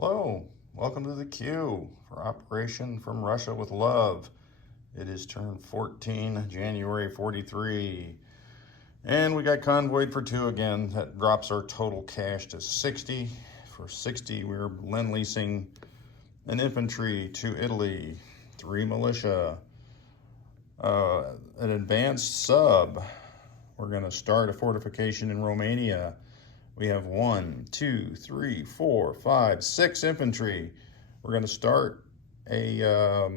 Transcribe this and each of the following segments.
Hello, welcome to the queue for Operation from Russia with Love. It is turn 14, January 43. And we got convoyed for 2 again. That drops our total cash to 60. For 60, we're lend-leasing an infantry to Italy, 3 militia, an advanced sub. We're going to start a fortification in Romania. We have 1, 2, 3, 4, 5, 6 infantry. We're going to start a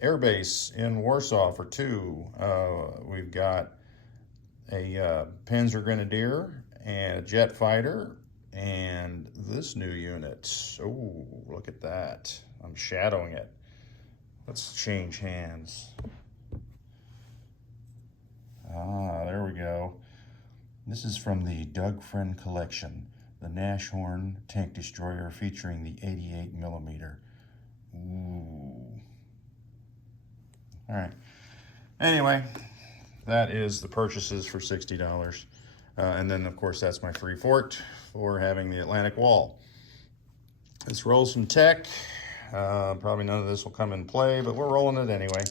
air base in Warsaw for 2. We've got a Panzer Grenadier and a jet fighter and this new unit. Oh, look at that. I'm shadowing it. Let's change hands. There we go. This is from the Doug Friend collection, the Nashorn tank destroyer featuring the 88mm. Ooh. All right. Anyway, that is the purchases for $60. And then, of course, that's my free fort for having the Atlantic Wall. Let's roll some tech. Probably none of this will come in play, but we're rolling it anyway.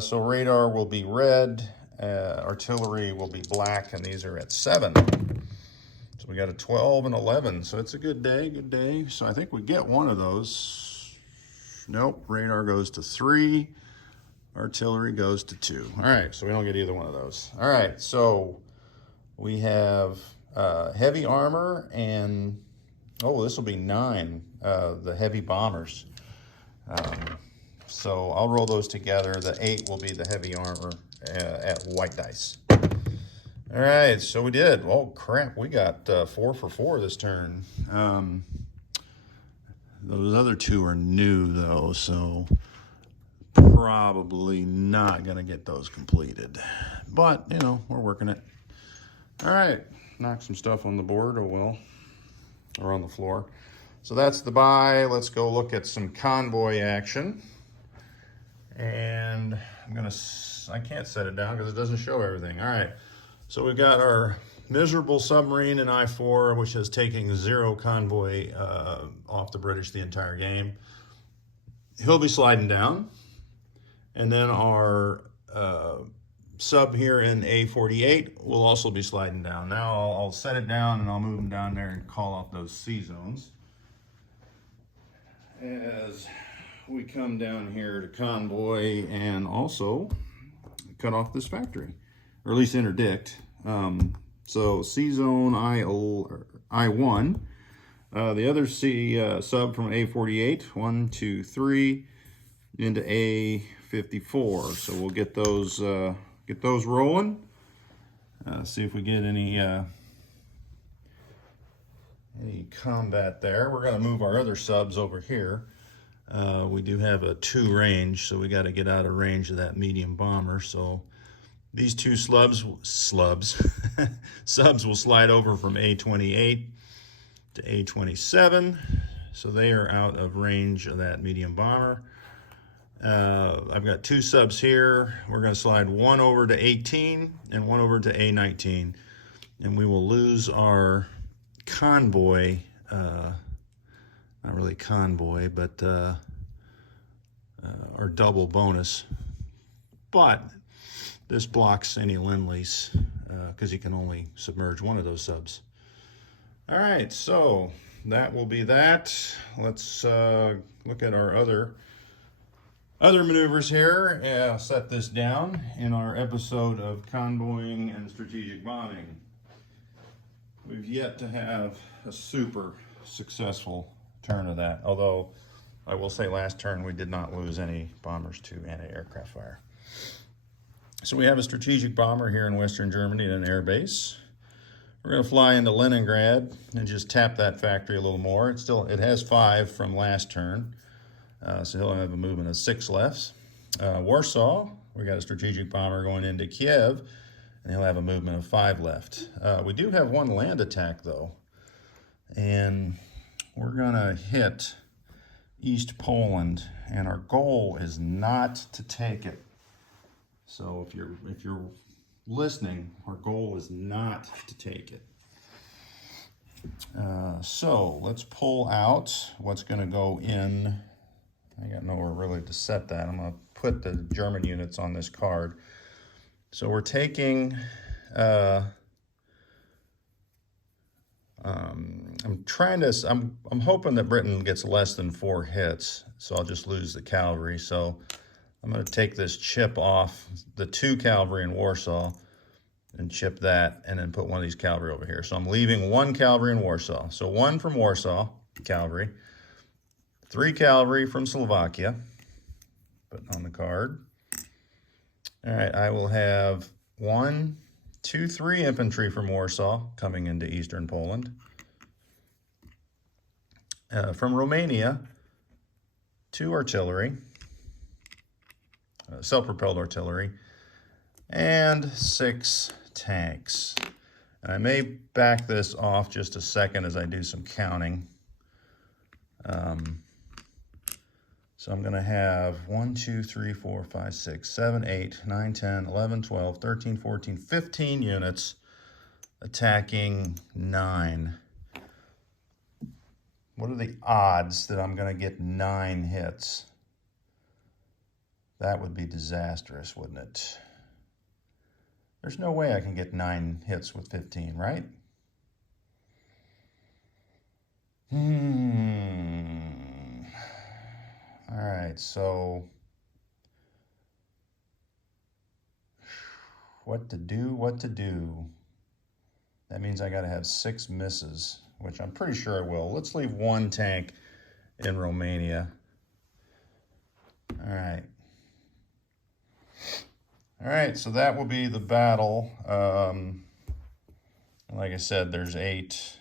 So radar will be red. Artillery will be black, and these are at 7. So we got a 12 and 11. So it's a good day, So I think we get one of those. Nope, radar goes to 3. Artillery goes to 2. All right, so we don't get either one of those. All right, so we have heavy armor and, oh, this will be 9, the heavy bombers. So I'll roll those together. The 8 will be the heavy armor at white dice. All right, so we did. Oh, crap, we got 4 for 4 this turn. Those other 2 are new, though, so probably not going to get those completed. But, you know, we're working it. All right, knock some stuff on the board, or on the floor. So that's the buy. Let's go look at some convoy action. And I can't set it down because it doesn't show everything. All right, so we've got our miserable submarine in I-4, which is taking 0 convoy off the British the entire game. He'll be sliding down. And then our sub here in A-48 will also be sliding down. Now I'll set it down and I'll move them down there and call off those C zones. As we come down here to convoy and also cut off this factory, or at least interdict. So C zone I1, the other C sub from A48, 1, 2, 3 into A54. So we'll get those rolling. See if we get any combat there. We're going to move our other subs over here. We do have a 2 range, so we got to get out of range of that medium bomber. So these 2 subs will slide over from A28 to A27. So they are out of range of that medium bomber. I've got 2 subs here. We're going to slide 1 over to 18 and 1 over to A19. And we will lose our convoy, not really convoy, but our double bonus. But this blocks any lend-lease because you can only submerge 1 of those subs. All right, so that will be that. Let's look at our other maneuvers here. Set this down in our episode of convoying and strategic bombing. We've yet to have a super successful turn of that, although I will say last turn we did not lose any bombers to anti-aircraft fire. So we have a strategic bomber here in Western Germany at an air base. We're going to fly into Leningrad and just tap that factory a little more. It has 5 from last turn, so he'll have a movement of 6 left. Warsaw, we got a strategic bomber going into Kiev, and he'll have a movement of 5 left. We do have 1 land attack, though, and we're going to hit East Poland, and our goal is not to take it. So if you're listening, our goal is not to take it. So let's pull out what's going to go in. I got nowhere really to set that. I'm going to put the German units on this card. So we're taking, I'm hoping that Britain gets less than 4 hits, so I'll just lose the cavalry. So I'm going to take this chip off the 2 cavalry in Warsaw and chip that, and then put one of these cavalry over here. So I'm leaving 1 cavalry in Warsaw. So 1 from Warsaw, cavalry. 3 cavalry from Slovakia, put on the card. All right, I will have 1, 2, 3 infantry from Warsaw coming into eastern Poland. From Romania, 2 artillery, self-propelled artillery, and 6 tanks. And I may back this off just a second as I do some counting. So I'm going to have 1, 2, 3, 4, 5, 6, 7, 8, 9, 10, 11, 12, 13, 14, 15 units attacking 9. What are the odds that I'm going to get 9 hits? That would be disastrous, wouldn't it? There's no way I can get 9 hits with 15, right? All right, so what to do? That means I got to have 6 misses, which I'm pretty sure I will. Let's leave 1 tank in Romania. All right. All right, so that will be the battle. Like I said, there's 8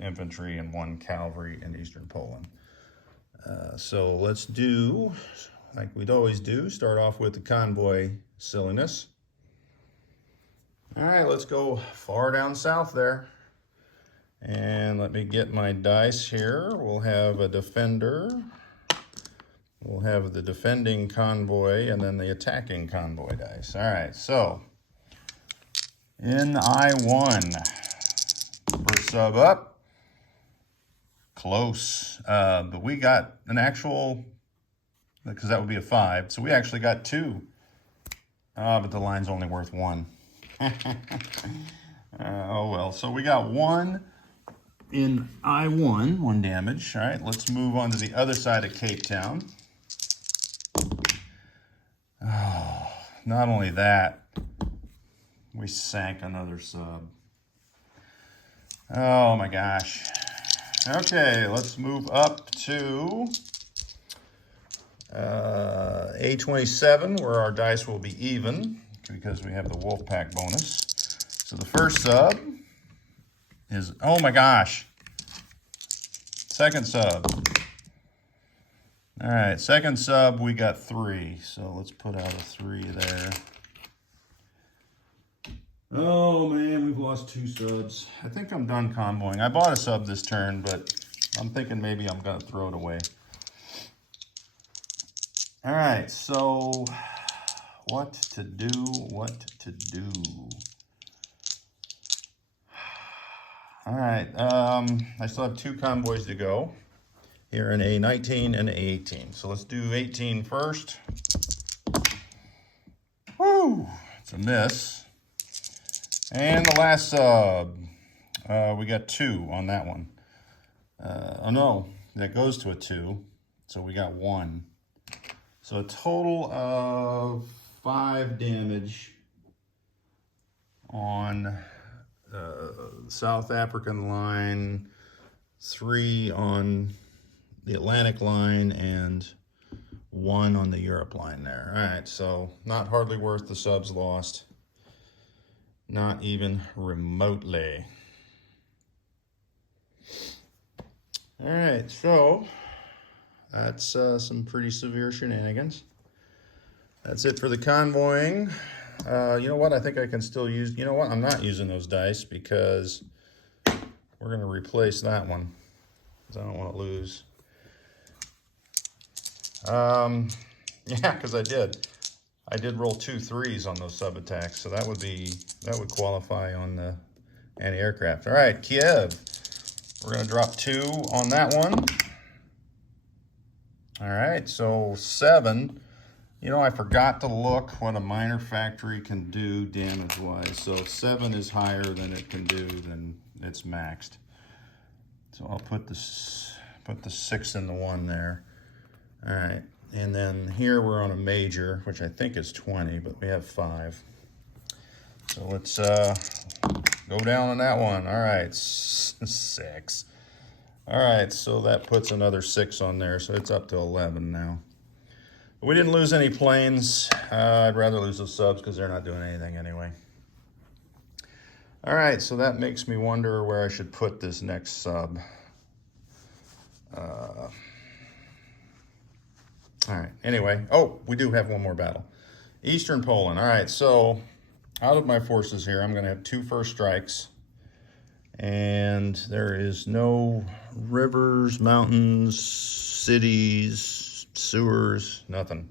infantry and 1 cavalry in eastern Poland. So let's do, like we'd always do, start off with the convoy silliness. All right, let's go far down south there. And let me get my dice here. We'll have a defender. We'll have the defending convoy and then the attacking convoy dice. All right, so in I1, first sub up. Close, but we got an actual, because that would be a 5, so we actually got 2. But the line's only worth 1. Oh well, so we got 1 in I1, 1 damage. All right, let's move on to the other side of Cape Town. Oh, not only that, we sank another sub. Oh my gosh. Okay, let's move up to A27, where our dice will be even because we have the wolf pack bonus. So the first sub is, oh my gosh, second sub. All right, second sub, we got 3. So let's put out a 3 there. Oh man, we've lost 2 subs. I think I'm done convoying. I bought a sub this turn, but I'm thinking maybe I'm gonna throw it away. All right, so what to do? All right, I still have 2 convoys to go here in A19 and A18. So let's do 18 first. Woo, it's a miss. And the last sub, we got 2 on that one. Oh no, that goes to a 2, so we got 1. So a total of 5 damage on South African line, 3 on the Atlantic line, and 1 on the Europe line there. All right, so not hardly worth the subs lost. Not even remotely. All right, so that's some pretty severe shenanigans. That's it for the convoying. You know what? I think I can still use, you know what? I'm not using those dice because we're going to replace that one because I don't want to lose. Yeah, because I did roll 2 3s on those sub attacks, so that would qualify on the anti-aircraft. All right, Kiev. We're going to drop 2 on that one. All right, so 7. You know, I forgot to look what a minor factory can do damage-wise. So 7 is higher than it can do, than it's maxed. So I'll put the 6 in the 1 there. All right, and then here we're on a major, which I think is 20, but we have 5. So let's go down on that one. All right, 6. All right, so that puts another 6 on there, so it's up to 11 now. But we didn't lose any planes. I'd rather lose the subs because they're not doing anything anyway. All right, so that makes me wonder where I should put this next sub. All right, anyway. Oh, we do have one more battle. Eastern Poland. All right, so out of my forces here, I'm going to have 2 first strikes. And there is no rivers, mountains, cities, sewers, nothing.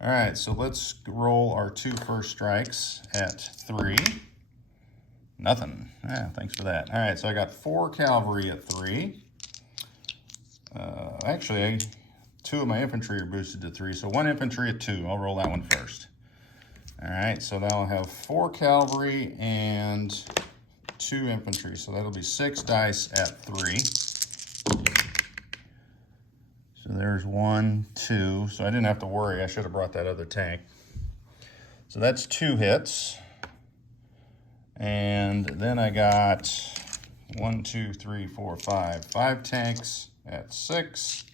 All right, so let's roll our 2 first strikes at 3. Nothing. Yeah, thanks for that. All right, so I got 4 cavalry at 3. Actually, 2 of my infantry are boosted to 3, so 1 infantry at 2. I'll roll that one first. All right, so now I'll have 4 cavalry and 2 infantry, so that'll be 6 dice at 3. So there's 1, 2. So I didn't have to worry. I should have brought that other tank. So that's 2 hits. And then I got 1, 2, 3, 4, 5. 5 tanks at 6.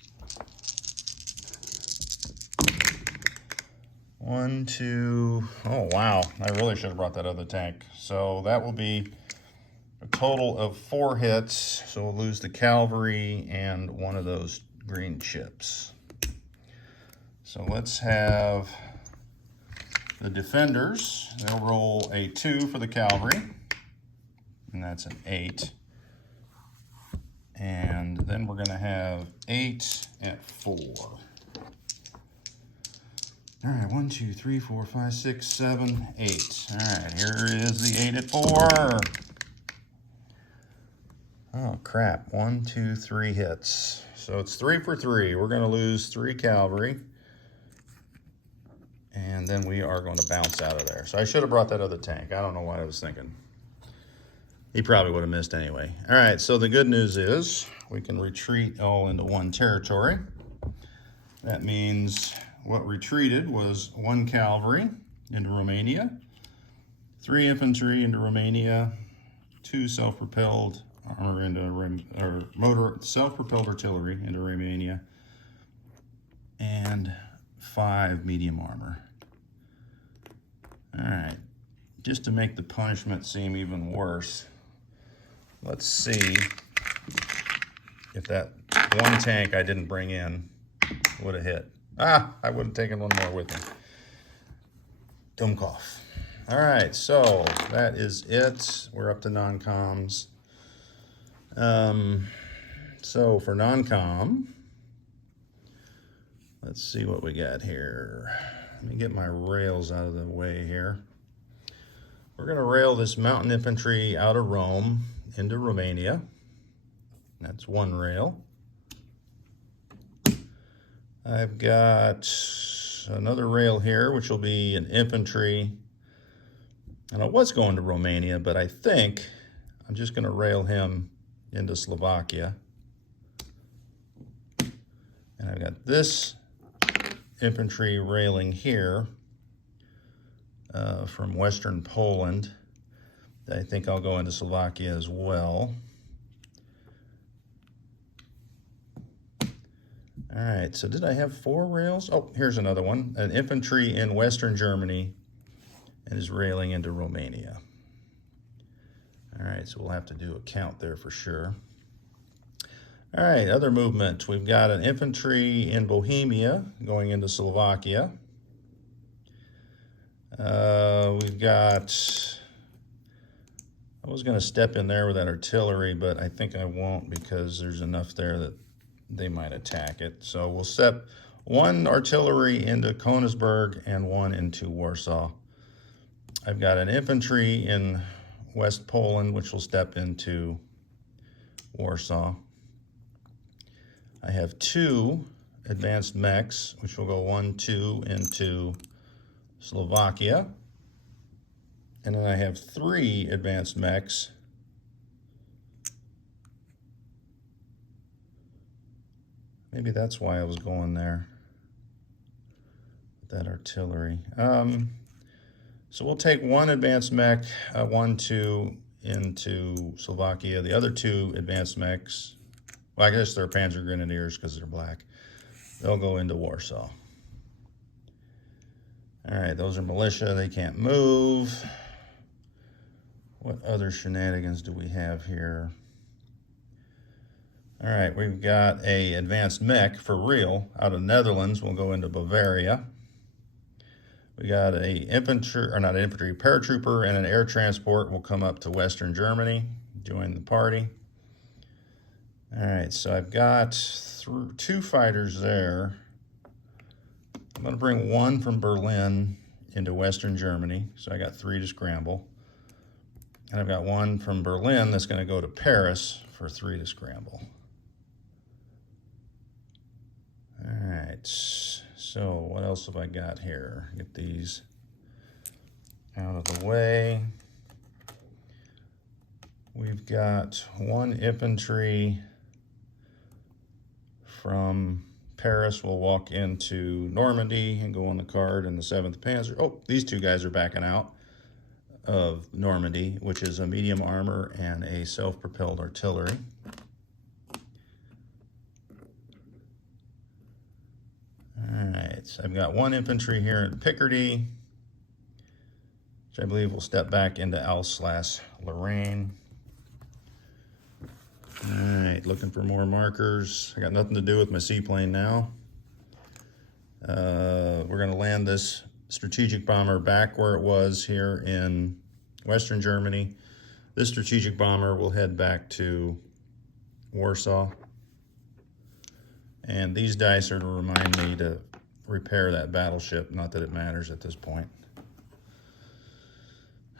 1, 2. Oh, wow. I really should have brought that other tank. So that will be a total of 4 hits. So we'll lose the cavalry and 1 of those green chips. So let's have the defenders. They'll roll a 2 for the cavalry. And that's an 8. And then we're going to have 8 at 4. All right, 1, 2, 3, 4, 5, 6, 7, 8. All right, here is the 8 at 4. Oh, crap. 1, 2, 3 hits. So it's 3 for 3. We're going to lose 3 cavalry. And then we are going to bounce out of there. So I should have brought that other tank. I don't know what I was thinking. He probably would have missed anyway. All right, so the good news is we can retreat all into 1 territory. That means what retreated was 1 cavalry into Romania, 3 infantry into Romania, 2 self-propelled self-propelled artillery into Romania, and 5 medium armor. All right, just to make the punishment seem even worse, let's see if that 1 tank I didn't bring in would have hit. Ah, I would have taken 1 more with me. Dumb cough. All right, so that is it. We're up to non-coms. So for non-com, let's see what we got here. Let me get my rails out of the way here. We're going to rail this mountain infantry out of Rome into Romania. That's 1 rail. I've got another rail here, which will be an infantry. And I was going to Romania, but I think I'm just going to rail him into Slovakia. And I've got this infantry railing here from Western Poland. I think I'll go into Slovakia as well. All right, so did I have 4 rails? Oh, here's another one. An infantry in Western Germany and is railing into Romania. All right, so we'll have to do a count there for sure. All right, other movement. We've got an infantry in Bohemia going into Slovakia. We've got, I was going to step in there with that artillery, but I think I won't because there's enough there that they might attack it. So we'll step 1 artillery into Königsberg and 1 into Warsaw. I've got an infantry in West Poland, which will step into Warsaw. I have 2 advanced mechs, which will go 1, 2 into Slovakia. And then I have 3 advanced mechs maybe that's why I was going there, that artillery. So we'll take 1 advanced mech, 1, 2 into Slovakia. The other 2 advanced mechs, well, I guess they're Panzer Grenadiers because they're black. They'll go into Warsaw. All right, those are militia. They can't move. What other shenanigans do we have here? All right, we've got a advanced mech for real out of Netherlands. We'll go into Bavaria. We got a infantry, or not an infantry, paratrooper and an air transport will come up to Western Germany, join the party. All right, so I've got 2 fighters there. I'm gonna bring 1 from Berlin into Western Germany, so I got 3 to scramble. And I've got 1 from Berlin that's gonna go to Paris for 3 to scramble. All right, so what else have I got here? Get these out of the way. We've got 1 infantry from Paris will walk into Normandy and go on the card in the 7th Panzer. Oh, these 2 guys are backing out of Normandy, which is a medium armor and a self-propelled artillery. All right, so I've got 1 infantry here in Picardy, which I believe will step back into Alsace-Lorraine. All right, looking for more markers. I got nothing to do with my seaplane now. We're gonna land this strategic bomber back where it was here in Western Germany. This strategic bomber will head back to Warsaw. And these dice are to remind me to repair that battleship, not that it matters at this point.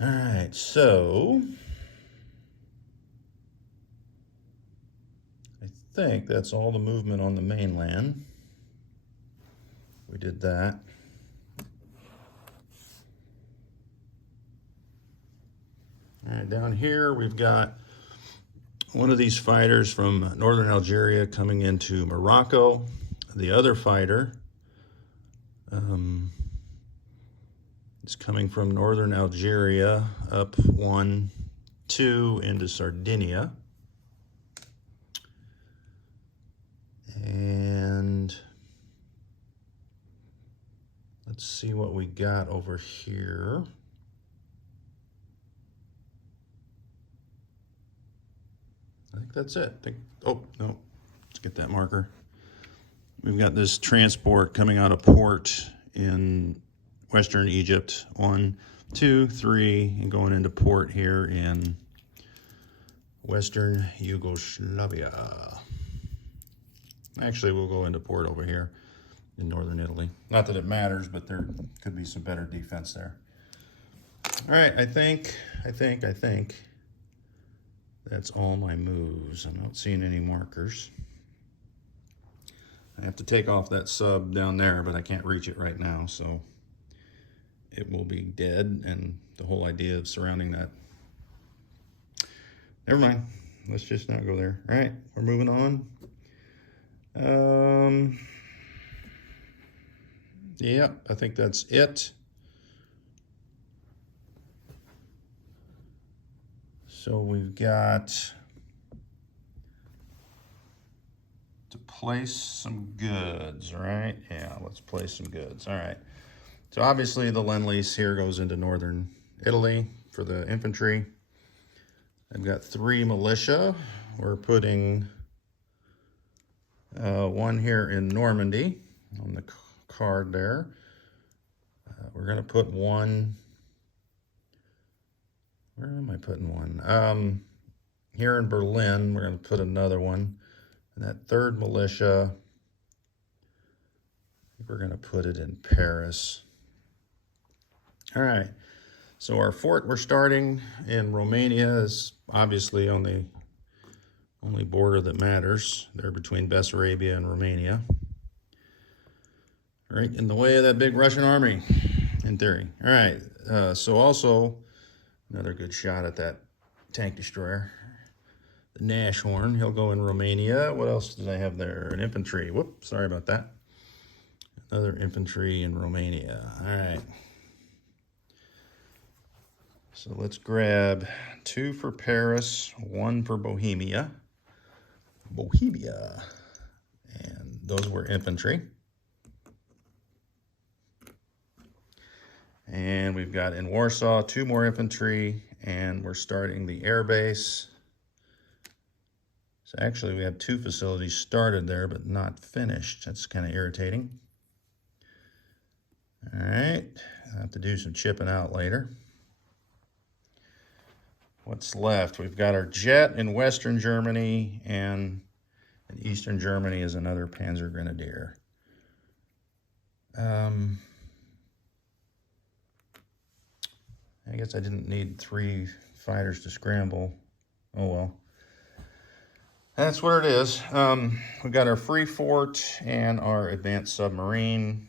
All right, so I think that's all the movement on the mainland. We did that. All right, down here we've got 1 of these fighters from northern Algeria coming into Morocco. The other fighter is coming from northern Algeria up 1, 2 into Sardinia. And let's see what we got over here. I think that's it. Oh, no, let's get that marker. We've got this transport coming out of port in Western Egypt. 1, 2, 3, and going into port here in Western Yugoslavia. Actually, we'll go into port over here in northern Italy. Not that it matters, but there could be some better defense there. All right, I think that's all my moves. I'm not seeing any markers. I have to take off that sub down there, but I can't reach it right now, so it will be dead, and the whole idea of surrounding that. Never mind. Let's just not go there. All right, we're moving on. Yep, I think that's it. So we've got to place some goods, right? Yeah, let's place some goods. All right. So obviously the Lend-Lease here goes into northern Italy for the infantry. I've got 3 militia. We're putting 1 here in Normandy on the card there. We're going to put 1. Where am I putting 1? Here in Berlin, we're going to put another one. And that 3rd militia, I think we're going to put it in Paris. All right. So our fort we're starting in Romania is obviously on the Only border that matters. They're between Bessarabia and Romania. Right in the way of that big Russian army, in theory. All right, so also, another good shot at that tank destroyer. The Nashorn, he'll go in Romania. What else did I have there? An infantry. Whoop, sorry about that. Another infantry in Romania. All right. So let's grab 2 for Paris, 1 for Bohemia. Bohemia. And those were infantry. And we've got in Warsaw 2 more infantry, and we're starting the air base. So actually we have 2 facilities started there, but not finished. That's kind of irritating. All right, I'll have to do some chipping out later. What's left? We've got our jet in Western Germany, and in Eastern Germany is another Panzer Grenadier. I guess I didn't need 3 fighters to scramble. Oh well. That's what it is. We've got our free fort and our advanced submarine.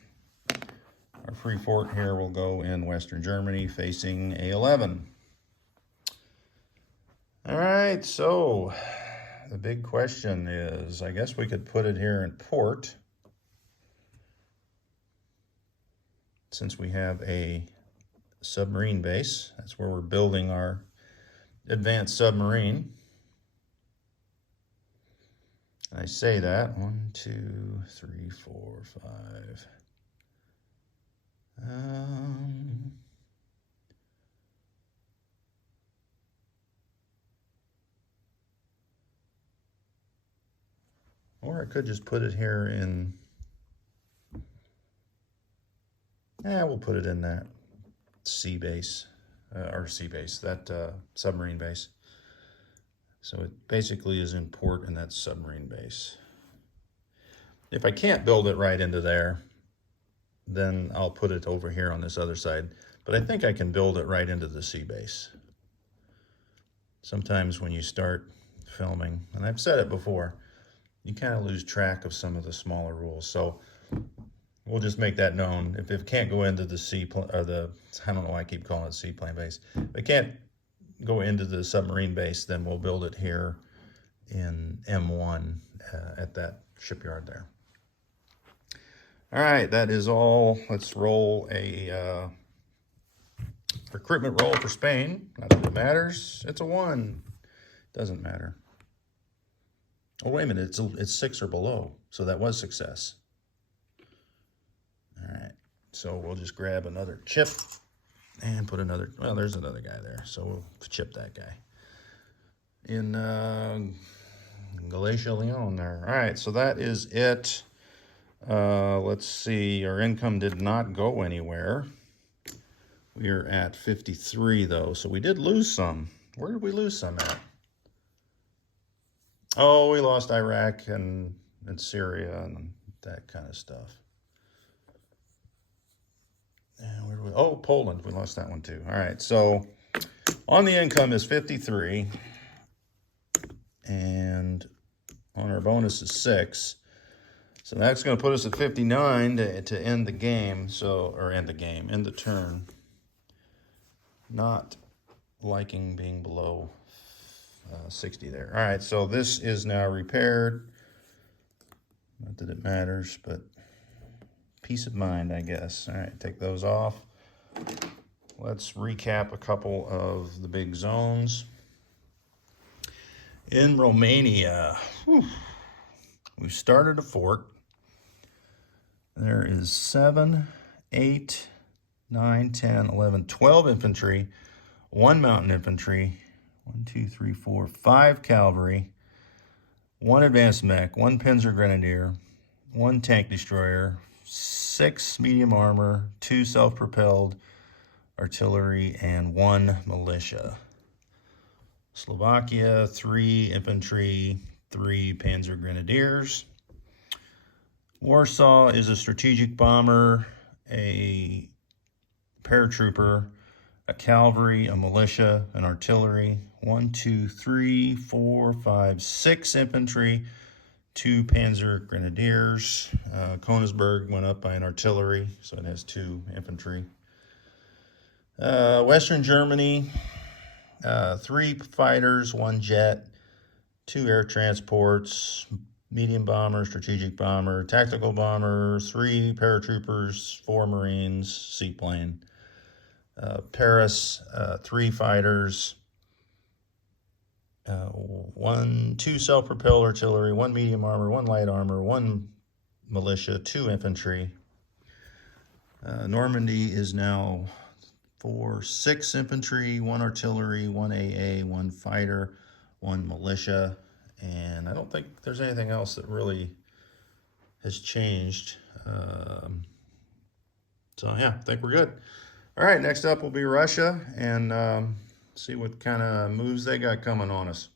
Our free fort here will go in Western Germany facing A11. All right, so the big question is, I guess we could put it here in port, since we have a submarine base. That's where we're building our advanced submarine. I say that 1, 2, 3, 4, 5. Or I could just put it here in, we'll put it in that sea base, that submarine base. So it basically is in port in that submarine base. If I can't build it right into there, then I'll put it over here on this other side. But I think I can build it right into the sea base. Sometimes when you start filming, and I've said it before, you kind of lose track of some of the smaller rules. So we'll just make that known. If it can't go into the I don't know why I keep calling it seaplane base. If it can't go into the submarine base, then we'll build it here in M1 at that shipyard there. All right, that is all. Let's roll a recruitment roll for Spain. Not that it matters. It's a 1. Doesn't matter. Oh, wait a minute. It's 6 or below, so that was success. All right, so we'll just grab another chip and put another, well, there's another guy there, so we'll chip that guy. In Galicia, Leon there. All right, so that is it. Let's see, our income did not go anywhere. We are at 53 though, so we did lose some. Where did we lose some at? Oh, we lost Iraq and Syria and that kind of stuff. And where do we, oh, Poland, we lost that one too. All right, so on the income is 53, and on our bonus is 6. So that's going to put us at 59 to end the game. So, or end the turn. Not liking being below 60 there. All right, so this is now repaired. Not that it matters, but peace of mind, I guess. All right, take those off. Let's recap a couple of the big zones. In Romania, we've started a fort. There is 7, 8, 9, 10, 11, 12 infantry, 1 mountain infantry, 1, 2, 3, 4, 5 cavalry, 1 advanced mech, 1 Panzer Grenadier, 1 tank destroyer, 6 medium armor, 2 self-propelled artillery, and 1 militia. Slovakia, 3 infantry, 3 Panzer Grenadiers. Warsaw is a strategic bomber, a paratrooper, a cavalry, a militia, an artillery, 1, 2, 3, 4, 5, 6 infantry, 2 Panzer Grenadiers. Königsberg went up by an artillery, so it has 2 infantry. Western Germany, 3 fighters, 1 jet, 2 air transports, medium bomber, strategic bomber, tactical bomber, 3 paratroopers, 4 Marines, seaplane. Paris, 3 fighters, 2 self-propelled artillery, 1 medium armor, 1 light armor, 1 militia, 2 infantry. Normandy is now 6 infantry, 1 artillery, 1 AA, 1 fighter, 1 militia, and I don't think there's anything else that really has changed. So yeah, I think we're good. All right, next up will be Russia, and see what kind of moves they got coming on us.